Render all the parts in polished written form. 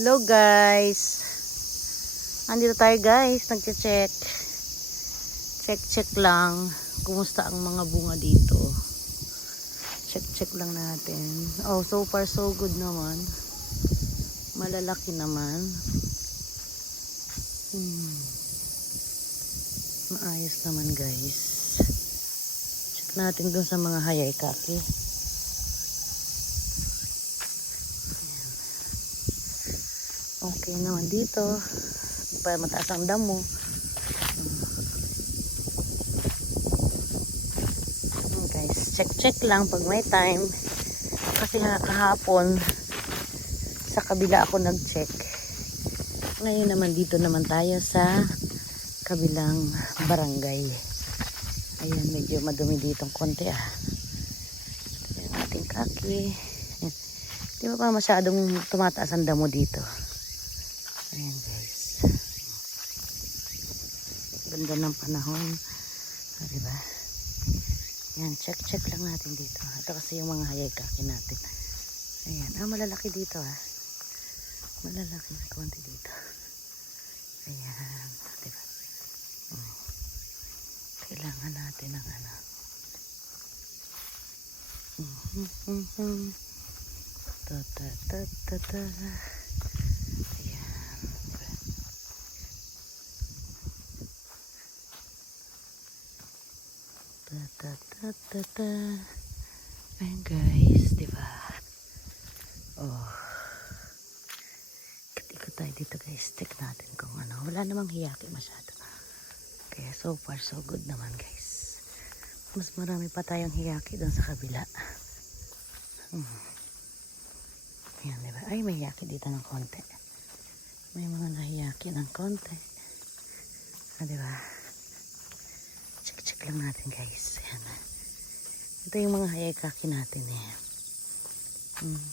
Hello guys. Andito tayo guys, nagche-check. Check lang kumusta ang mga bunga dito. Check lang natin. Oh, so far so good naman. Malalaki naman. Maayos naman guys. Check natin dun sa mga hayay kaki. Okay naman dito. Para mataas ang damo. Guys, check lang pag may time. Kasi kahapon sa kabila ako nag-check. Ngayon naman dito naman tayo sa kabilang barangay. Ayan, medyo madumi ditong konti Ayan ating kaki. Di ba pa masyadong tumataas ang damo dito? Ayan guys. Ganda ng panahon. Diba? Ayan, check lang natin dito. Ito kasi yung mga hayay kaki natin. Ayan, malalaki dito Malalaki konti dito. Ayan, diba? Kailangan natin ng Ayan guys, diba? Oh, ikot tayo dito guys. Check natin kung wala namang hiyaki masyado. Kaya so far so good naman guys. Mas marami pa tayong hiyaki doon sa kabila. Ayan diba? Ay, may hiyaki dito ng konti. May mga nahiyaki ng konti. Diba? Check lang natin guys. Ayan. Ito yung mga hayay kaki natin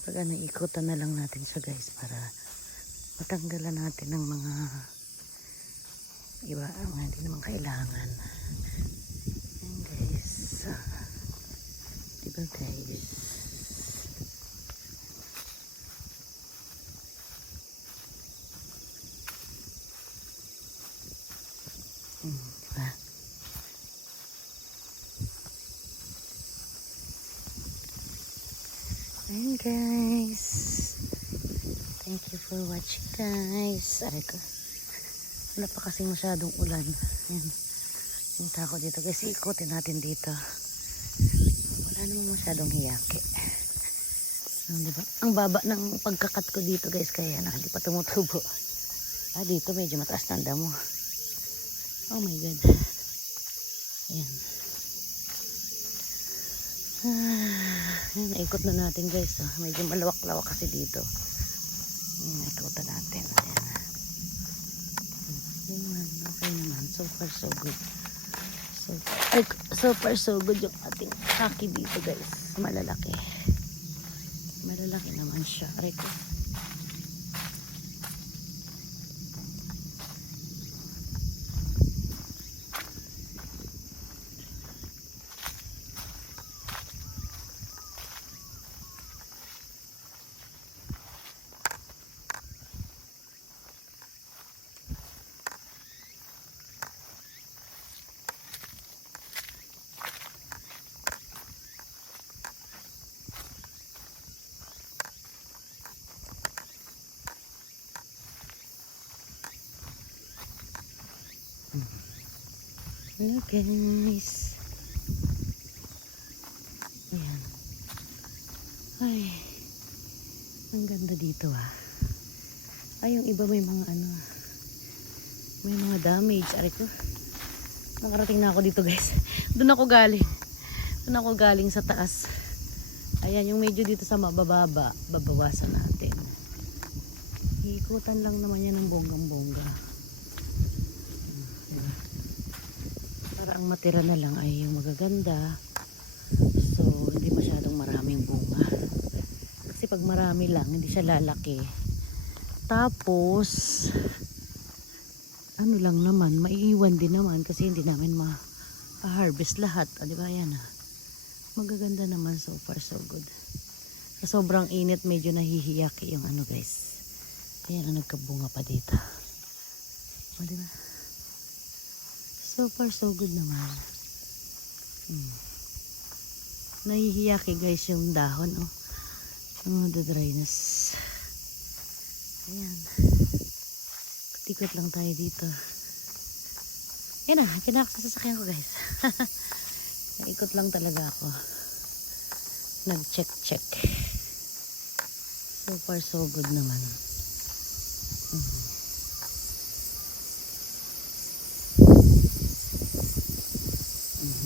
Pag ikutan na lang natin siya guys para matanggalan natin ng mga iba mga hindi naman kailangan. Ayan guys. Diba guys? Diba? Ayan guys. Thank you for watching guys. Aray ko. Wala pa kasing masyadong ulan. Ayan. Sinta ko dito guys. Ikutin natin dito. Wala namang masyadong hiyaki. Diba? Ang baba ng pagkakat ko dito guys. Kaya hindi pa tumutubo. Dito medyo mataas na damo. Oh my god. Ayan. Ayan, ikot na natin guys. Medyo malawak-lawak kasi dito. Ikutan natin. Ayan. Okay naman. So far so good. So far so good yung ating kaki dito guys. Malalaki. Malalaki naman siya. Aray ko. Hello guys. Ayan. Ay. Ang ganda dito Ay, yung iba may mga may mga damage. Aray ko. Nakarating na ako dito guys. Doon ako galing sa taas. Ayan, yung medyo dito sa mabababa. Babawasan natin. Ikutan lang naman yan ng bonggang-bongga. Ang matira na lang ay yung magaganda. So, hindi masyadong maraming bunga. Kasi pag marami lang, hindi siya lalaki. Tapos, lang naman, maiiwan din naman kasi hindi namin ma-harvest lahat. Diba yan Magaganda naman so far so good. Sa sobrang init, medyo nahihiyaki yung guys. Ayan ang nagkabunga pa dito. O, diba? So far, so good naman. Nahihiyaki guys yung dahon, oh. Oh, the dryness. Ayan. Tikot lang tayo dito. Yan na, pinakas sa sasakyan ko guys. Ikot lang talaga ako. Nag-check. So far, so good naman.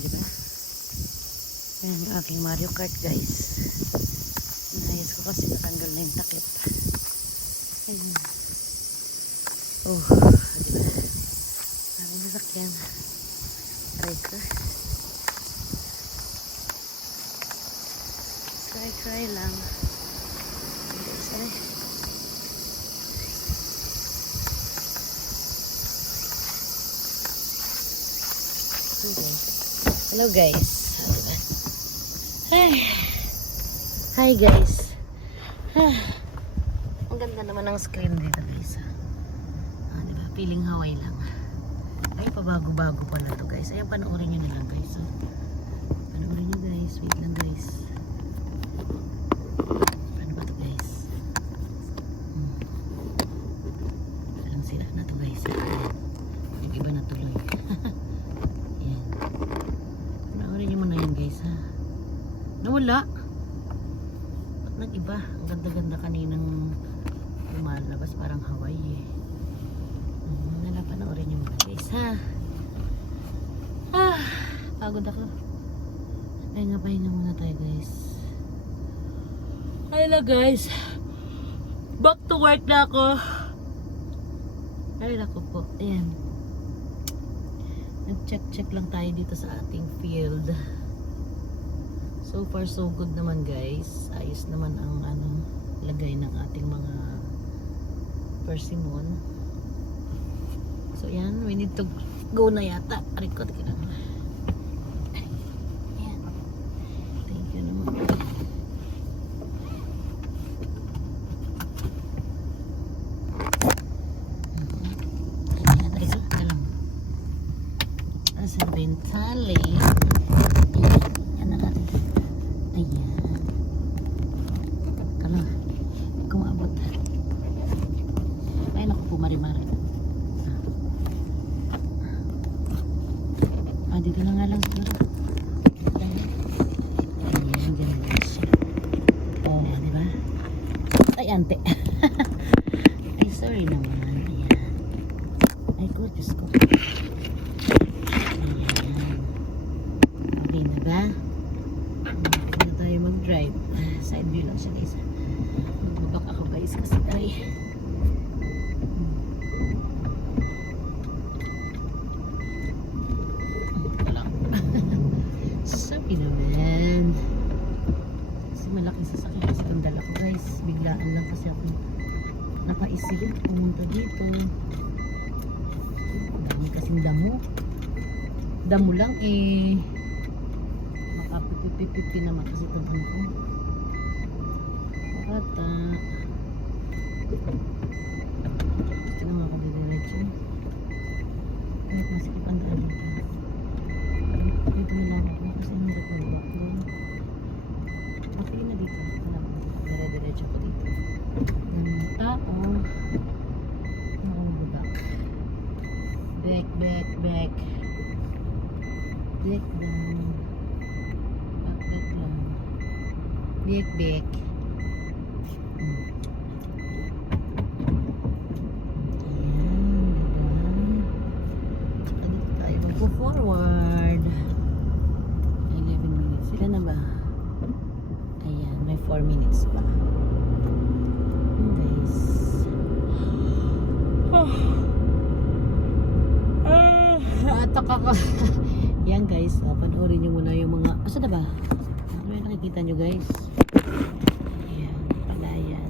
Diba? Yan ang aking Mario Kart guys. Inayos ko kasi natanggal na yung takip. Ayan. Oh, diba? Aking sasakyan. Aray ko. Try lang. Hello guys. Hi guys. Ang ganda naman ng screen dito guys. Diba? Feeling Hawaii lang. Ay, pabago-bago pala to guys. Ayan, panoorin nyo na lang guys. Panoorin nyo guys. Wait lang guys. Paano ba to guys? Parang sila na to guys. Yung iba na tuloy. Ayan. Panoorin nyo muna yan guys ha. Nawala. Ba't nag-iba? Ang ganda-ganda kaninang lumalabas. Parang Hawaii eh. Panoorin nyo muna guys ha. Pagod ako. Pahinga muna tayo guys. Hello guys. Back to work na ako. Ay nako po. Ayan. Nag-check lang tayo dito sa ating field. So far so good naman guys. Ayos naman ang lagay ng ating mga persimmon. So yan, we need to go na yata. Arikot ka lang. Ayan. Thank you naman. Ayan, arikot ka lang. Asa bentale. Ayan na natin. Ayan. Kala, kumabot. Ay naku po, mari-mari. Dito na nga lang siguro. Ayan, ganun siya. Oh, diba? Ay, ante. Ay, sorry naman. Ayan. Ay, gorgeous ko. Ayan. Okay na ba? Hindi na tayo mag-drive. Side view lang siya guys. Magbabak ako guys kasi ay sabi naman kasi malaking sasakyan kasi itong dala ko guys, biglaan lang kasi ako nakaisip pumunta dito. Dami kasing damo lang eh, makapipipipi naman kasi itong ko bata gusto naman ako didiretso kahit masikip ang daan dito. Dito na lang ako kasi hindi ko lumakbo. Okay na dito. Alam ko. Dire-diretso ko dito. Daming tao. Nakabubak. Back. Back lang. Back lang. Back. Forward 11 minutes sila na ba? Ayan, may 4 minutes pa guys. Atak ako. Yan guys, panoorin nyo muna yung mga asa na ba? Ano yung nakikita nyo guys? Ayan, palayan.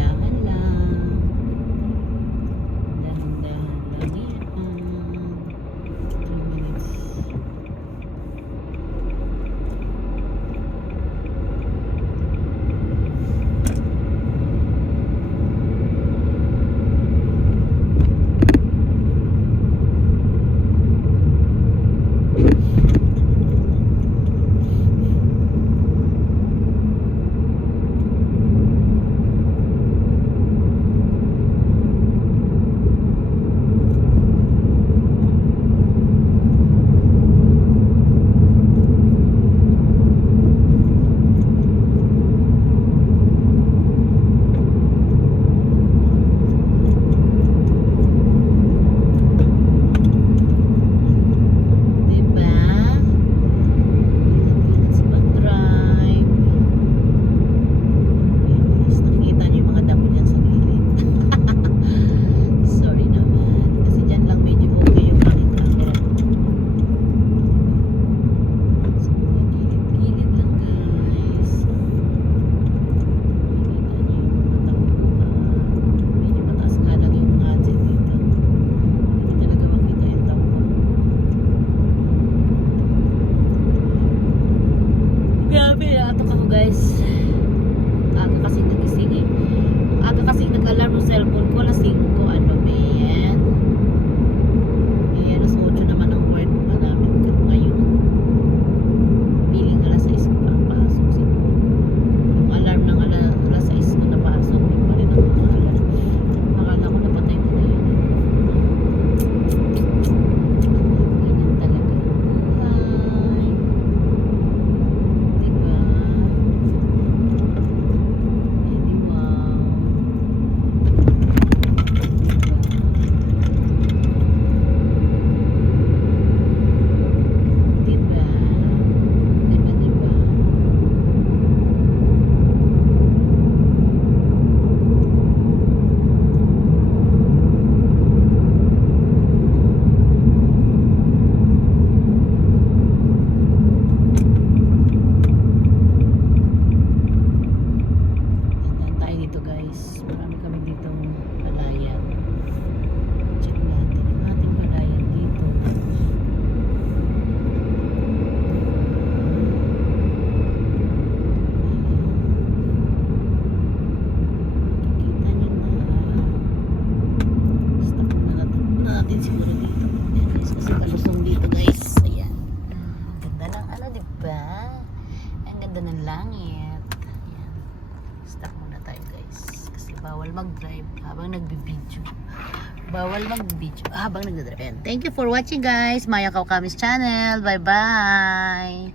Dahan lang. Yung cellphone ko, alas 5. Ano ba yan? Eh, alas 8 naman ang work pa namin ngayon. Piling alas 6 ko pa pasok siguro. Yung alarm ng alas 6 ko napasok. Yung pa rin ako alarm. Akala ko napatay ko na yun. Ganyan talaga. Hi. Diba? Diba? Diba, diba? Ayan tayo dito guys. Marami kami dito palayan. Check natin ang ating palayan dito. Makikita nyo na. Stop na natin siguro dito. Ayan guys, kasi malusong dito guys. Ayan. Ganda ng ano, diba? Ang ganda ng langit. Ayan. Stop muna tayo guys. Kasi bawal mag-drive habang nagbibideo. Bawal mag-video habang nagdadrive. Ayan. Thank you for watching guys. Maya Kaukamis channel. Bye bye.